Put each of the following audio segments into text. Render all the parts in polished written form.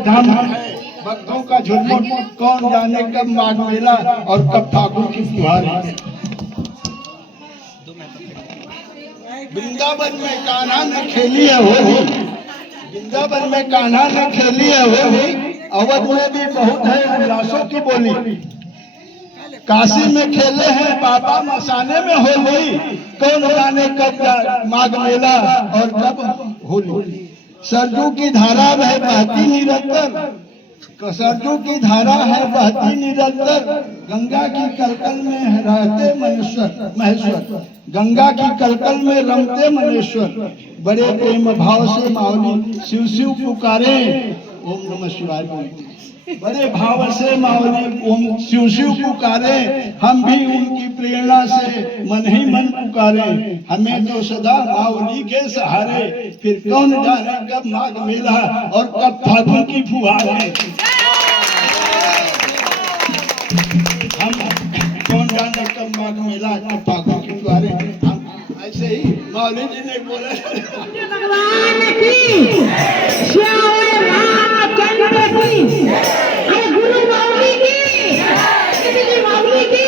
धाम है भक्तों का झुरमुट, कौन जाने कब माघ मेला और कब ठाकुर की फुहार। वृंदावन में कान्हा ने खेली है होली, वृंदावन में कान्हा ने खेली है होली, अवध में भी बहुत है उल्लासों की बोली। काशी में खेले हैं बाबा मसाने में होली, कौन जाने कब माघ मेला और कब होली। सरजू की धारा वह बहती निरंतर, सरजू की धारा है बहती निरंतर, गंगा की कलकल में रहते महेश्वर, गंगा की कलकल में रमते महेश्वर। बड़े प्रेम भाव से माऊली शिव शिव पुकारे, ओम नमः शिवाय। बड़े भाव से माऊली ओम शिव शिव पुकारे, हम भी उनकी प्रेरणा से मन ही मन पुकारे। हमें तो सदा माऊली के सहारे, फिर कौन जाने कब माघ मेला और कब फागुन की फुहार है। हम कौन जाने कब माघ मेला कब फागुन की फुहार है। हम ऐसे ही माऊली जी ने बोला भगवान की की, अरे गुरु माऊली की, दीदी माऊली की।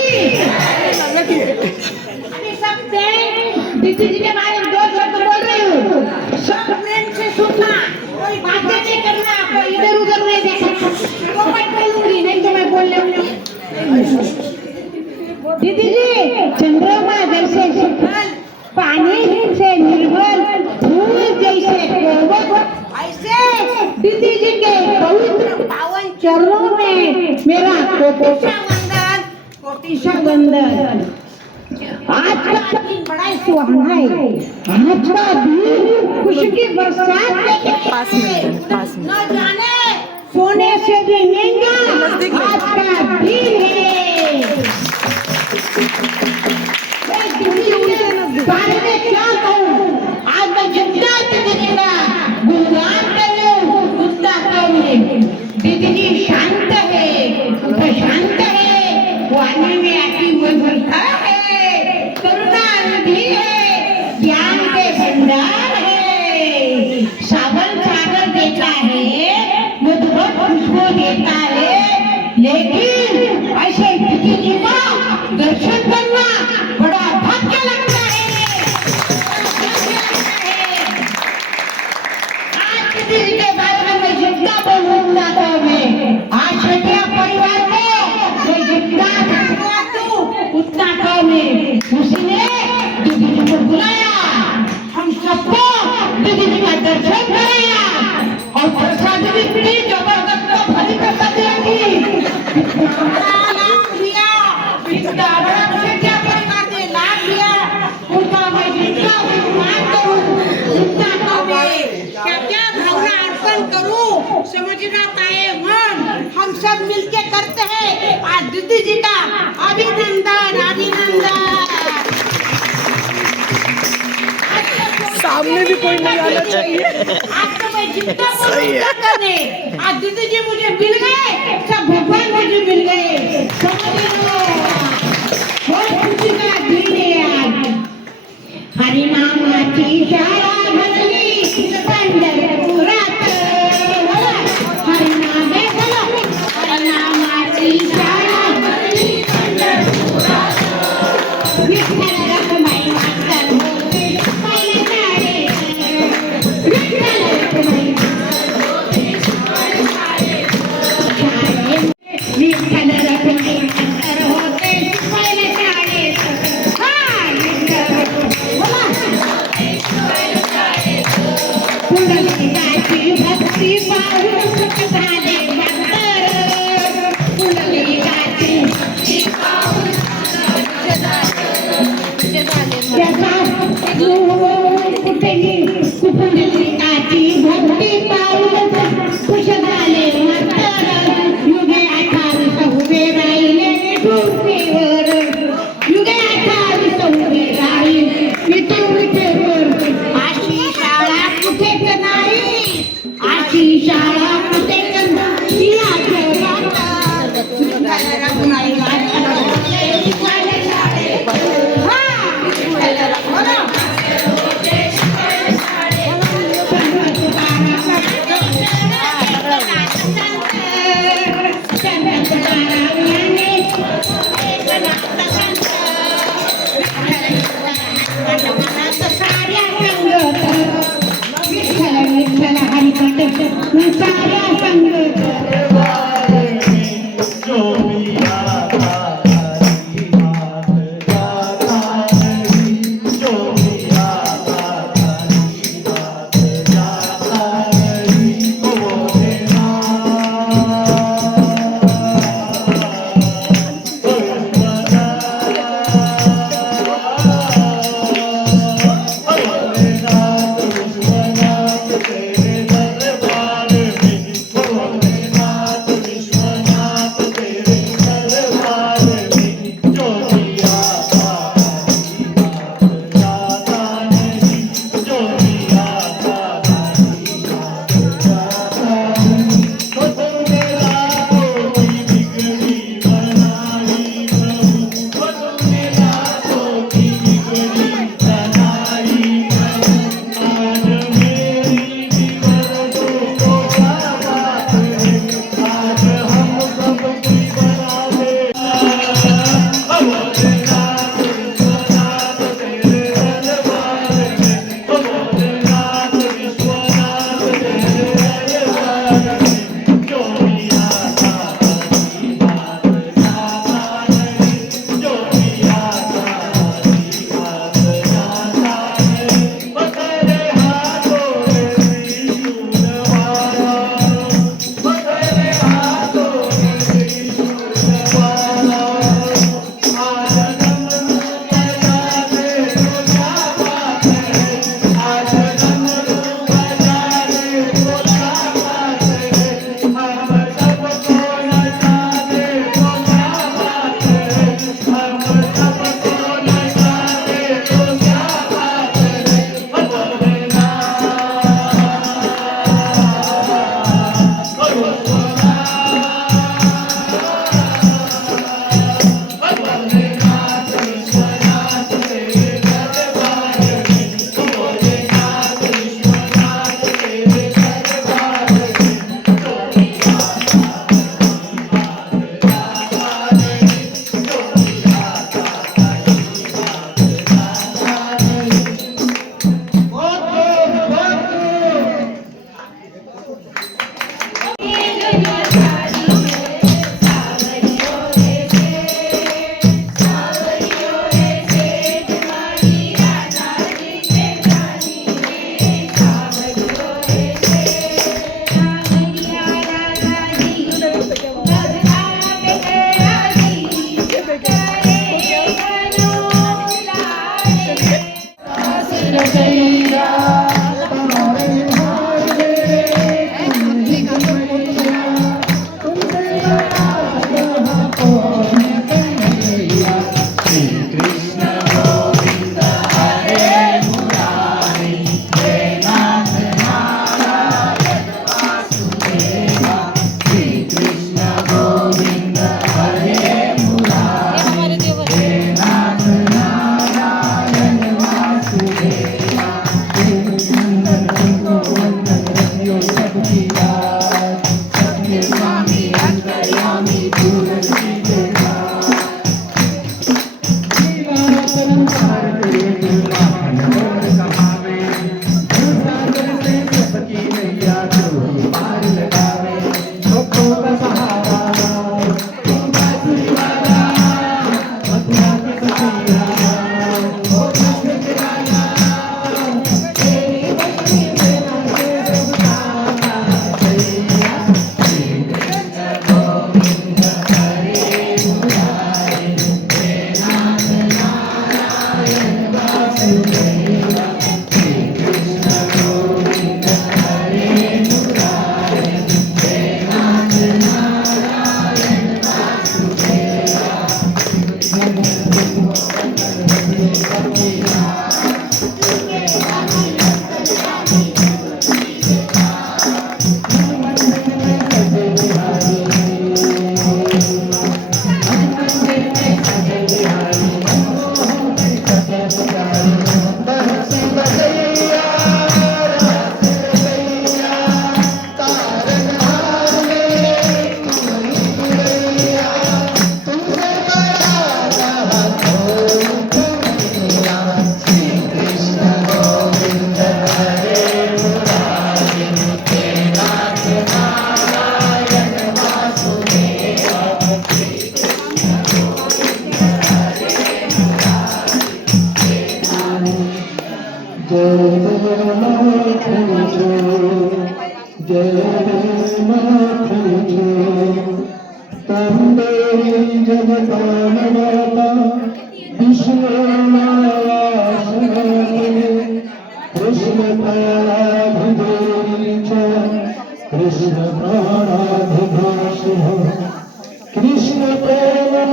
अभी सब दीदी जी के बारे में 2 शब्द बोल रही हूँ, सब प्रेम से सुनना, कोई बातें नहीं करना, कोई इधर उधर नहीं देखना, तो मैं बोलूंगी नहीं तो मैं बोल लूंगी। दीदी जी चंद्रमा जैसे शीतल, पानी से निर्मल, फूल जैसे कोमल, ऐसे दीदी जी के पवित्र पावन चरणों में मेरा कोटि सा वंदन। आज का दिन बड़ा ही सुहाना है, आज का दिन खुशी की बरसात न जाने सोने से भी महंगा आज का दिन है। बारे में क्या कहूँ, आज मैं जितना दीदी का गुणगान करूँ उतना कम है। दीदी जी शांत है, शांत है, वाणी में आती मधुरता है, करुणा निधि है, ज्ञान के भंडार है, सावन सागर देता है, मधुर खुशबू देता है। लेकिन ऐसे दीदी जी का दर्शन करना बड़ा भाग्य लगता है। आज दीदी जी के बारे में मैं जितना बोलूंगा तो मैं आज शेटिया परिवार को मैं जितना धन्यवाद दूं उतना कम है। उसी ने दीदी जी को बुलाया, हम सबको दीदी जी का दर्शन कराया और प्रसाद भी इतनी जबरदस्त भरी प्रसाद रखी। समझना पाए मन हम सब मिलके करते हैं। आज दीदी जी का अभिनंदन अभिनंदन। सामने भी कोई नहीं आना चाहिए। आज तो मैं जितना करने आज दीदी जी मुझे मिल गए, सब भगवान मुझे मिल गए। समझ लो बहुत खुशी का दिन है आज। हरि नाम की शाया भजनी पंढरपुरात, हरि नाम बोलो, हरि नाम की शाया भजनी पंढरपुरात, विठ्ठल रखुमाई मातर होते पाय तारे, विठ्ठल रखुमाई मातर होते पाय तारे,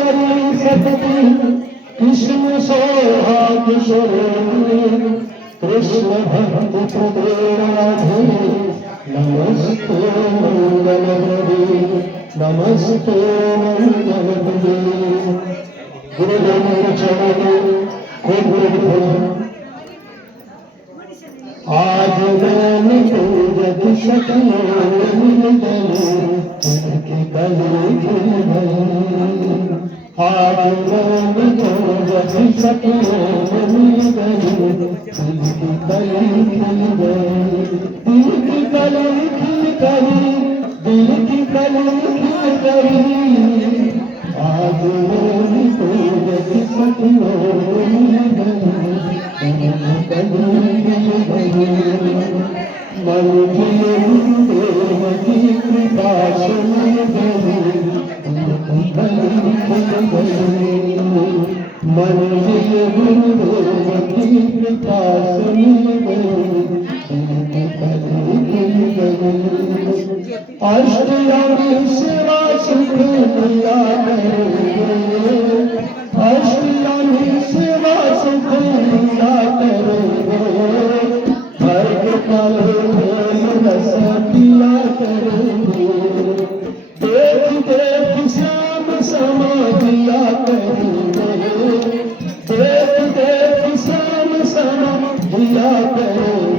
हरि सतति कृष्ण सोहाग शोणी कृष्ण भक्त राधे नमस्ते मंगल हरि नमस्ते मंगल हरि गुरुदेव चरण गुरु आज मैंने पूजत सखियों मिल गई उनकी गली खिल गई आज मैंने पूजत सखियों मिल गई उनकी गली खिल गई दिल की गली खिल गई दिल की गली खिल गई आज मैंने पूजत सखियों मिल गई मन की कृपा सुन गई मन की कृपा सुन गई अष्टयामी सेवा सुख मिला करेंगे अष्टयामी सेवा सुख मिला करेंगे भर्ग काल रस पिया करेंगे देख देख श्याम समाधिया करेंगे देख देख श्याम समाधिया करेंगे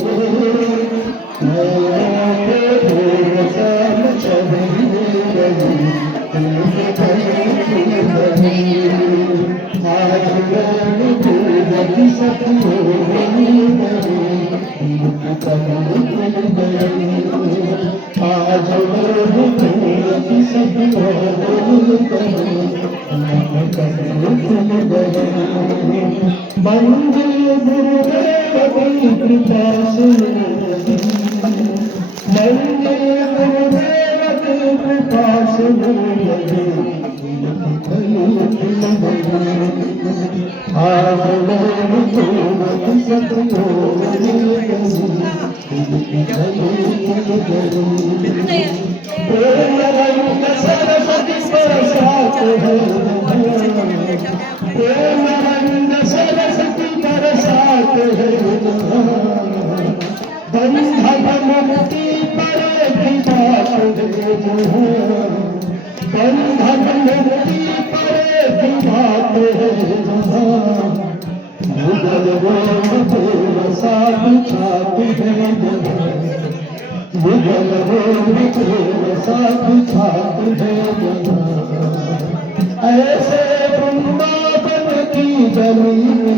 मंदिर गुरुदेव की कृपा से मंदिर गुरुदेव की कृपा से आज सरस्वती बरसात है प्रेमानंद सरस्वती बरसात है बंधन मुक्ति परे की बात है बंधन मुक्ति परे की बात है मुगल रोम साथ छाप है मुगल रोम साथ छाप है ऐसे वृंदावन की जमीन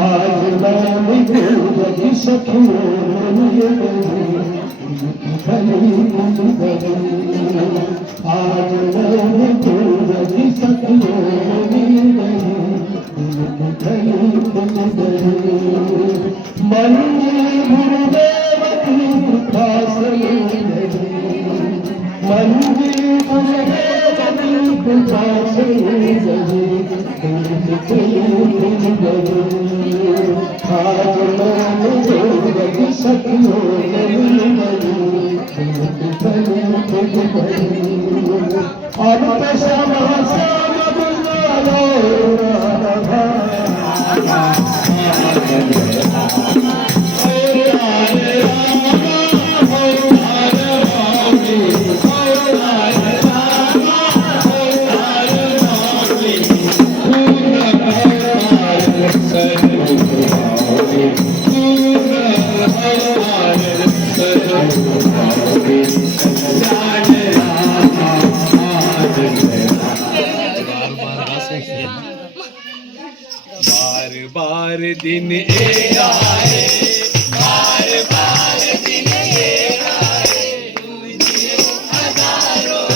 आज मैं पूजती सखियों मिल गई आज मैं पूजती सखियों मिल गई मंदिर गुरुदेव की कृपा से मंदिर गुरुदेव की कृपा से आज मैं पूजती सखियों मिल गई अब तो श्यामा श्याम बुलालो बार बार दिन एक आए बार बार दिन एक आए तुझे हजारों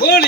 बोलिए